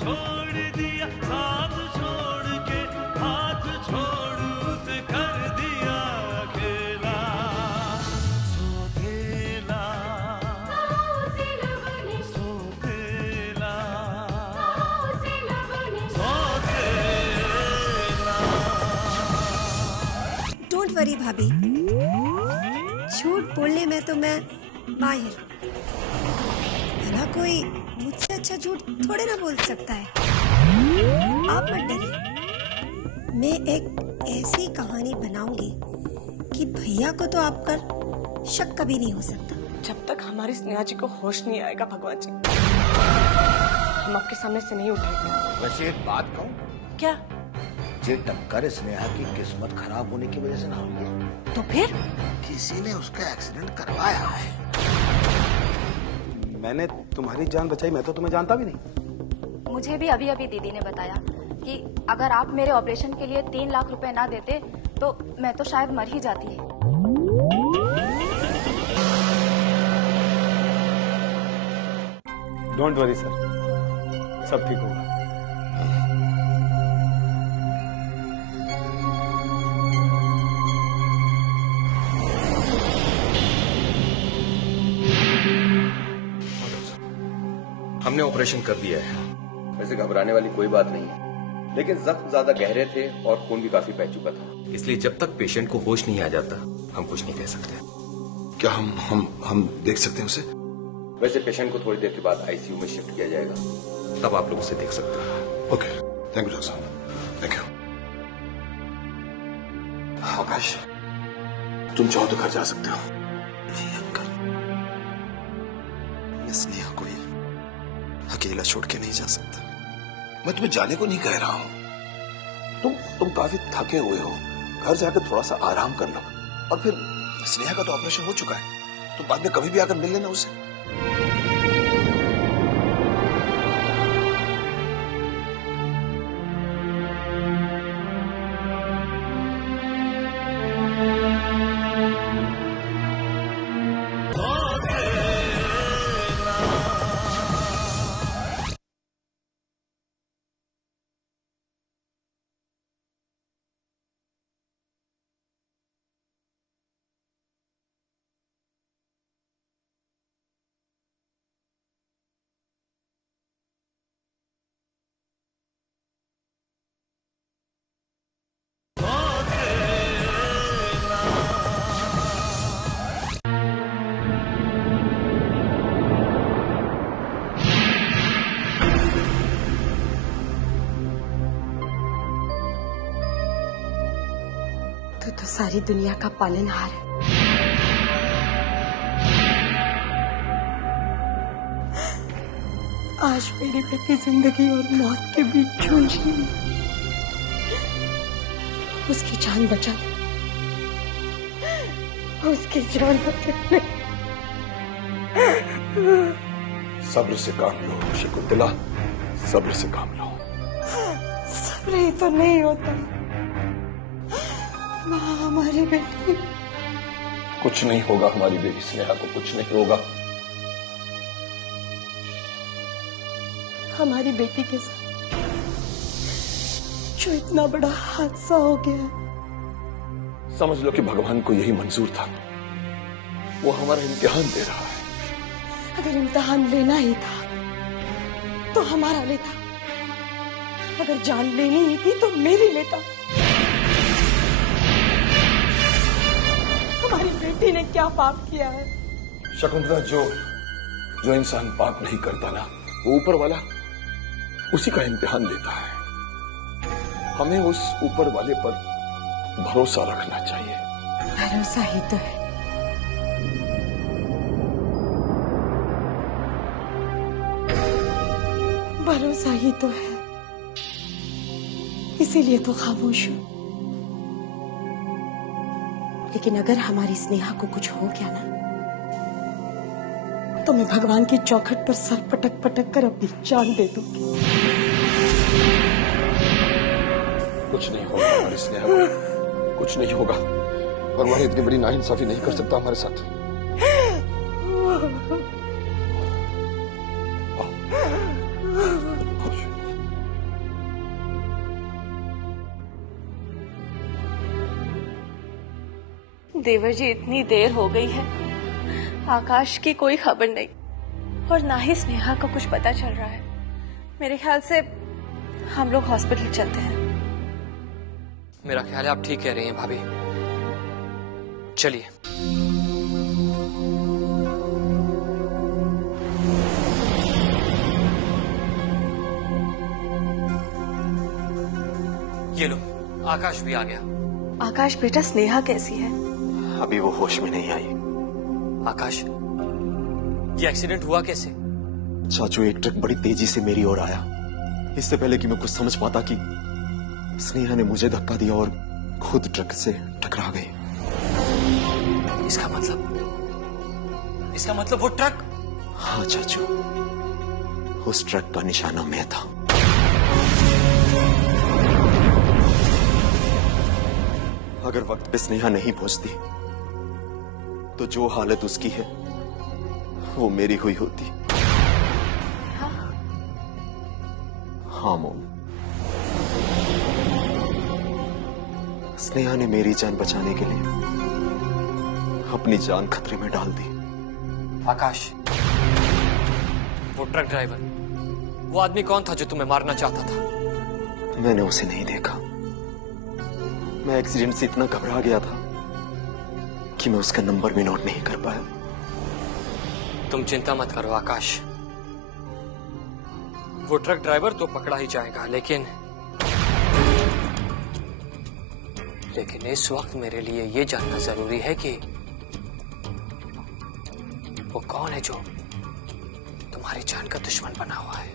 छोड़ दिया, साथ छोड़ के हाथ छोड़ उसे कर दिया अकेला, सोतेला सोतेला सोतेला। डोंट वरी भाभी, झूठ बोलने में तो मैं माहिर। भला कोई मुझसे अच्छा झूठ थोड़े ना बोल सकता है। आप मत डरिए, मैं एक ऐसी कहानी बनाऊंगी कि भैया को तो आप पर शक कभी नहीं हो सकता। जब तक हमारी स्नेहा जी को होश नहीं आएगा भगवान जी, हम आपके सामने से नहीं उठेंगे। वैसे एक बात कहूँ, क्या? ये टक्कर स्नेहा की किस्मत खराब होने की वजह से ना हुई है, तो फिर किसी ने उसका एक्सीडेंट करवाया है। मैंने तुम्हारी जान बचाई, मैं तो तुम्हें जानता भी नहीं। मुझे भी अभी अभी दीदी ने बताया कि अगर आप मेरे ऑपरेशन के लिए 3 लाख रुपए ना देते तो मैं तो शायद मर ही जाती। डोंट वरी सर, सब ठीक होगा। हमने ऑपरेशन कर दिया है। वैसे घबराने वाली कोई बात नहीं है, लेकिन जख्म ज्यादा गहरे थे और खून भी काफी बह चुका था, इसलिए जब तक पेशेंट को होश नहीं आ जाता हम कुछ नहीं कह सकते। क्या हम देख सकते हैं उसे? वैसे पेशेंट को थोड़ी देर के बाद आईसीयू में शिफ्ट किया जाएगा, तब आप लोग उसे देख सकते हैं। ओके, थैंक यू डॉक्टर साहब, थैंक यू। आकाश, तुम चाहो तो घर जा सकते हो। नहीं अंकल, मैं स्नेहा को अकेला छोड़ के नहीं जा सकता। मैं तुम्हें जाने को नहीं कह रहा हूं, तुम काफी थके हुए हो, घर जाकर थोड़ा सा आराम कर लो। और फिर स्नेहा का तो ऑपरेशन हो चुका है, तो बाद में कभी भी आकर मिल लेना उसे। तो सारी दुनिया का पालनहार है। आज मेरी बेटी जिंदगी और मौत के बीच जूझ रही है। उसकी जान बचा दे, उसकी जान बचा दे। सब्र से काम लो शकुंतला, सब्र से काम लो। सब्र ही तो नहीं होता। हमारी बेटी, कुछ नहीं होगा हमारी बेटी स्नेहा को, कुछ नहीं होगा। हमारी बेटी के साथ जो इतना बड़ा हादसा हो गया, समझ लो कि भगवान को यही मंजूर था, वो हमारा इम्तिहान दे रहा है। अगर इम्तिहान लेना ही था तो हमारा लेता, अगर जान लेनी ही थी तो मेरी लेता। हमारी बेटी ने क्या पाप किया है? शकुंतला, जो इंसान पाप नहीं करता ना, वो ऊपर वाला उसी का इम्तिहान लेता है। हमें उस ऊपर वाले पर भरोसा रखना चाहिए। भरोसा ही तो है। भरोसा ही तो है, इसीलिए तो खामोश हूं। लेकिन अगर हमारी स्नेहा को कुछ हो गया ना, तो मैं भगवान की चौखट पर सर पटक पटक कर अपनी जान दे दूंगी। कुछ नहीं होगा हमारी स्नेहा को, कुछ नहीं होगा। और वह इतनी बड़ी नाइंसाफी नहीं कर सकता हमारे साथ। देवर जी, इतनी देर हो गई है, आकाश की कोई खबर नहीं और ना ही स्नेहा को कुछ पता चल रहा है। मेरे ख्याल से हम लोग हॉस्पिटल चलते हैं। मेरा ख्याल है आप ठीक कह रही हैं भाभी, चलिए। ये लो, आकाश भी आ गया। आकाश बेटा, स्नेहा कैसी है? अभी वो होश में नहीं आई। आकाश, ये एक्सीडेंट हुआ कैसे? चाचू, एक ट्रक बड़ी तेजी से मेरी ओर आया। इससे पहले कि मैं कुछ समझ पाता कि स्नेहा ने मुझे धक्का दिया और खुद ट्रक से टकरा गई। इसका मतलब वो ट्रक? हाँ चाचू, उस ट्रक का निशाना मैं था। अगर वक्त पे स्नेहा नहीं पहुंचती तो जो हालत उसकी है वो मेरी हुई होती। हाँ मोम, स्नेहा ने मेरी जान बचाने के लिए अपनी जान खतरे में डाल दी। आकाश, वो ट्रक ड्राइवर, वो आदमी कौन था जो तुम्हें मारना चाहता था? मैंने उसे नहीं देखा। मैं एक्सीडेंट से इतना घबरा गया था कि मैं उसका नंबर भी नोट नहीं कर पाया। तुम चिंता मत करो आकाश, वो ट्रक ड्राइवर तो पकड़ा ही जाएगा, लेकिन इस वक्त मेरे लिए ये जानना जरूरी है कि वो कौन है जो तुम्हारी जान का दुश्मन बना हुआ है।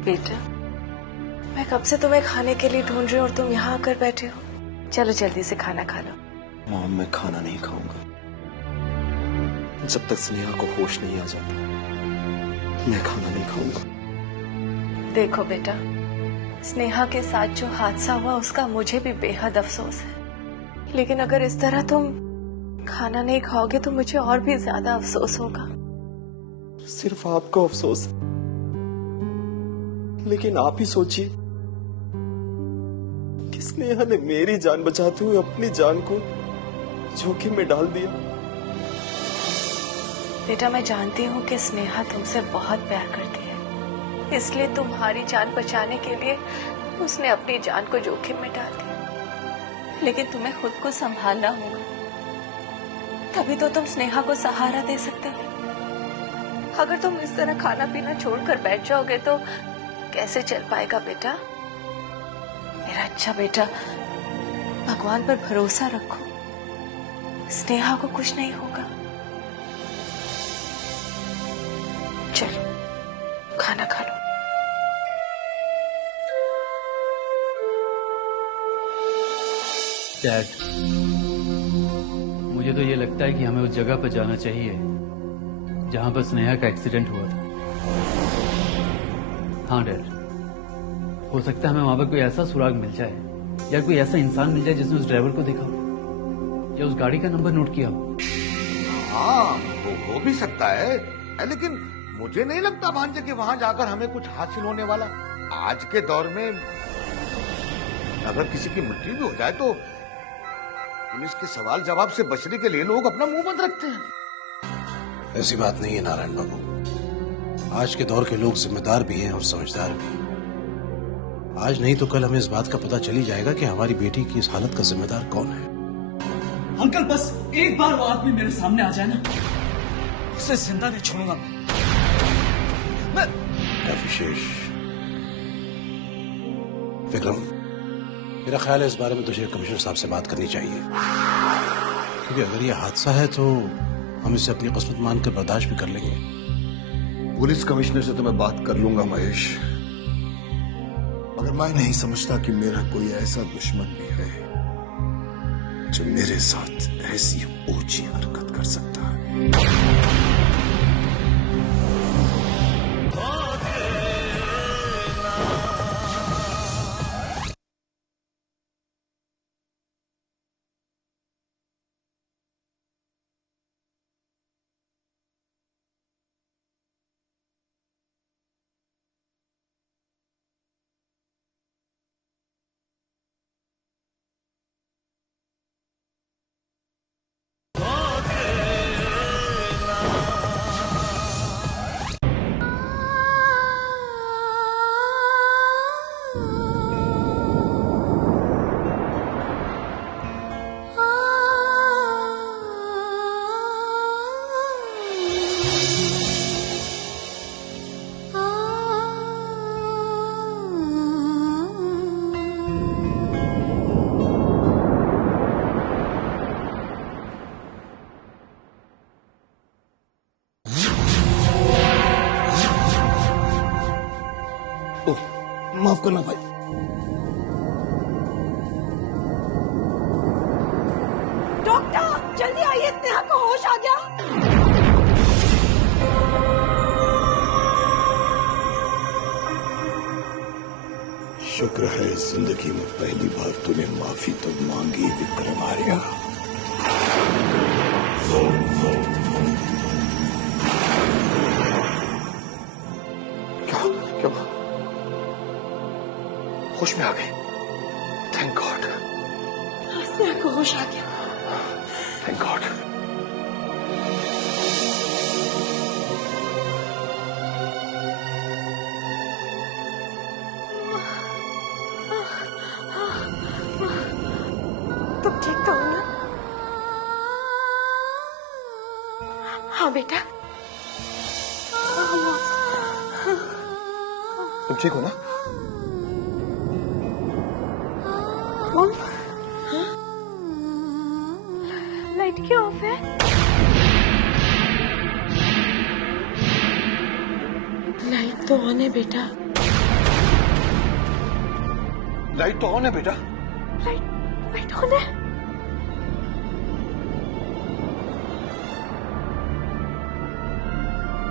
बेटा, मैं कब से तुम्हें खाने के लिए ढूंढ रही हूँ और तुम यहाँ आकर बैठे हो। चलो जल्दी से खाना खा लो। मॉम, मैं खाना नहीं खाऊंगा जब तक स्नेहा को होश नहीं आ जाता। मैं खाना नहीं खाऊंगा। देखो बेटा, स्नेहा के साथ जो हादसा हुआ उसका मुझे भी बेहद अफसोस है, लेकिन अगर इस तरह तुम खाना नहीं खाओगे तो मुझे और भी ज्यादा अफसोस होगा। सिर्फ आपको अफसोस, लेकिन आप ही सोचिए कि स्नेहा ने मेरी जान बचाते हुए अपनी जान को जोखिम में डाल दिया। बेटा, मैं जानती हूँ कि स्नेहा तुमसे बहुत प्यार करती है, इसलिए तुम्हारी जान बचाने के लिए उसने अपनी जान को जोखिम में डाल दिया, लेकिन तुम्हें खुद को संभालना होगा, तभी तो तुम स्नेहा को सहारा दे सकते हो। अगर तुम इस तरह खाना पीना छोड़कर बैठ जाओगे तो कैसे चल पाएगा बेटा? मेरा अच्छा बेटा, भगवान पर भरोसा रखो, स्नेहा को कुछ नहीं होगा। चलो खाना खा लो। डैड, मुझे तो ये लगता है कि हमें उस जगह पर जाना चाहिए जहां पर स्नेहा का एक्सीडेंट हुआ था। हाँ डैड, हो सकता है हमें वहां पर कोई ऐसा सुराग मिल जाए या कोई ऐसा इंसान मिल जाए जिसने उस ड्राइवर को देखा हो या उस गाड़ी का नंबर नोट किया हो। हाँ, वो हो भी सकता है, लेकिन मुझे नहीं लगता भांजे कि वहां जाकर हमें कुछ हासिल होने वाला। आज के दौर में अगर किसी की मृत्यु भी हो जाए तो पुलिस के सवाल जवाब से बचने के लिए लोग अपना मुंह बंद रखते हैं। ऐसी बात नहीं है नारायण बाबू, आज के दौर के लोग जिम्मेदार भी हैं और समझदार भी। आज नहीं तो कल हमें इस बात का पता चल ही जाएगा कि हमारी बेटी की इस हालत का जिम्मेदार कौन है। अंकल, बस एक बार वो आदमी मेरे सामने आ जाए ना, उसे जिंदा नहीं छोड़ूंगा मैं। विशेष विक्रम, मेरा ख्याल है इस बारे में तुझे कमिश्नर साहब से बात करनी चाहिए, क्योंकि अगर ये हादसा है तो हम इसे अपनी किस्मत मानकर बर्दाश्त भी कर लेंगे। पुलिस कमिश्नर से तो मैं बात कर लूंगा महेश, मगर मैं नहीं समझता कि मेरा कोई ऐसा दुश्मन भी है जो मेरे साथ ऐसी ऊंची हरकत कर सकता है। माफ करना भाई। डॉक्टर जल्दी आइए, स्नेहा को होश आ गया। शुक्र है जिंदगी में पहली बार तूने माफी तो मांगी विक्रम आर्या। क्या होश में आ गए? Thank God. स्नेहा को होश आ गया। Thank God. तुम ठीक तो हो ना? हाँ बेटा। तुम ठीक हो ना? लाइट क्यों ऑफ है? लाइट तो ऑन है बेटा। लाइट तो ऑन है बेटा। लाइट ऑन है।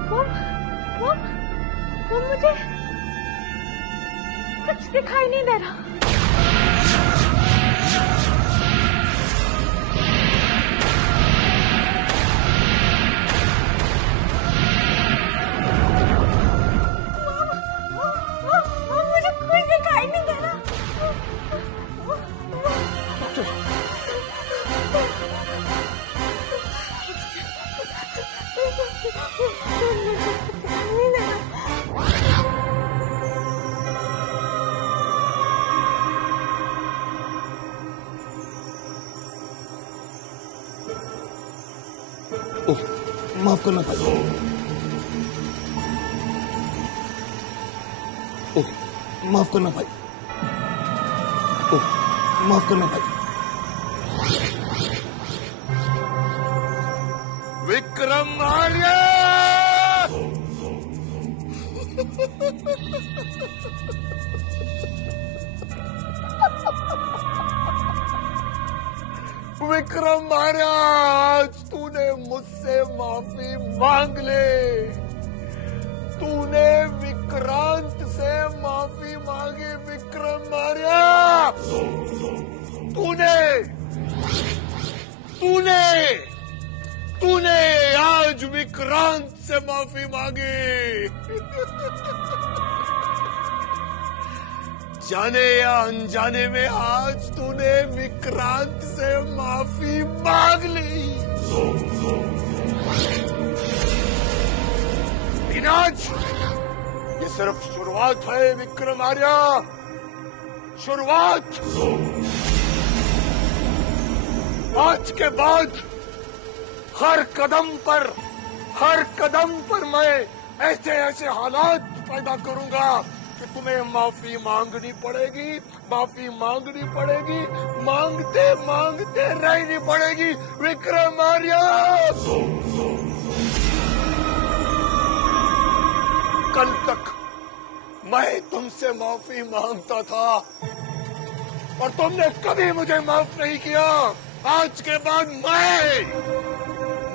वो मुझे कुछ दिखाई नहीं दे रहा। मुझे कुछ दिखाई नहीं दे रहा। माफ करना भाई। माफ करना भाई। माफ करना भाई। विक्रम आर्या। विक्रम आर्या, आज तूने मुझसे माफी मांग ले। तूने विक्रांत से माफी मांगी विक्रम आर्या। तूने आज विक्रांत से माफी मांगी। जाने या अनजाने में आज तूने विक्रांत से माफी मांग ली। लेकिन आज ये सिर्फ शुरुआत है विक्रम आर्या, शुरुआत। आज के बाद हर कदम पर मैं ऐसे हालात पैदा करूंगा कि तुम्हें माफी मांगनी पड़ेगी, माफी मांगनी पड़ेगी, मांगते मांगते रहनी पड़ेगी। विक्रमार्य, कल तक मैं तुमसे माफी मांगता था और तुमने कभी मुझे माफ नहीं किया। आज के बाद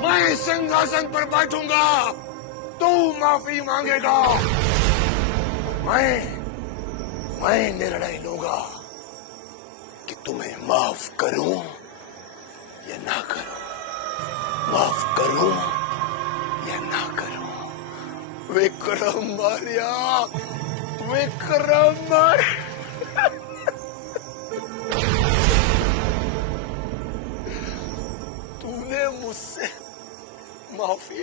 मैं सिंहासन पर बैठूंगा, तू माफी मांगेगा। मैं निर्णय लूंगा कि तुम्हें माफ करूं या ना करूं, माफ करूं या ना करूं। विक्रमार्य, विक्रमार्य, तूने मुझसे माफी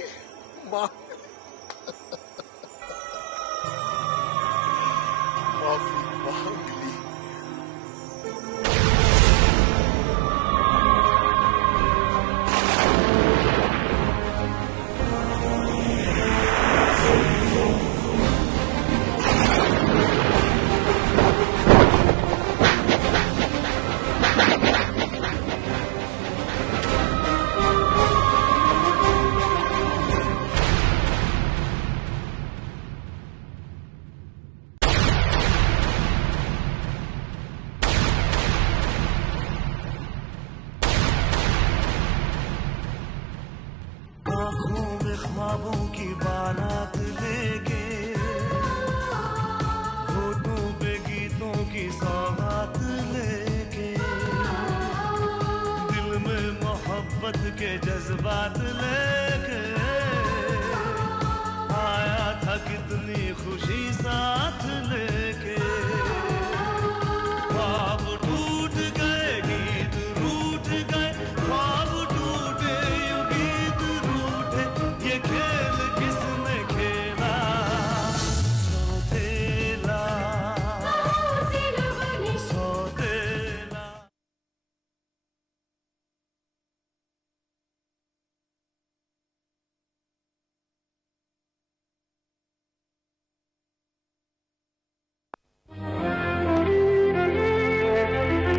मांग माफी मांग ली। ख्वाबों की बारात लेके, होठों पे गीतों की सौगात लेके, दिल में मोहब्बत के जज्बात लेके आया था कितनी खुशी साथ ले।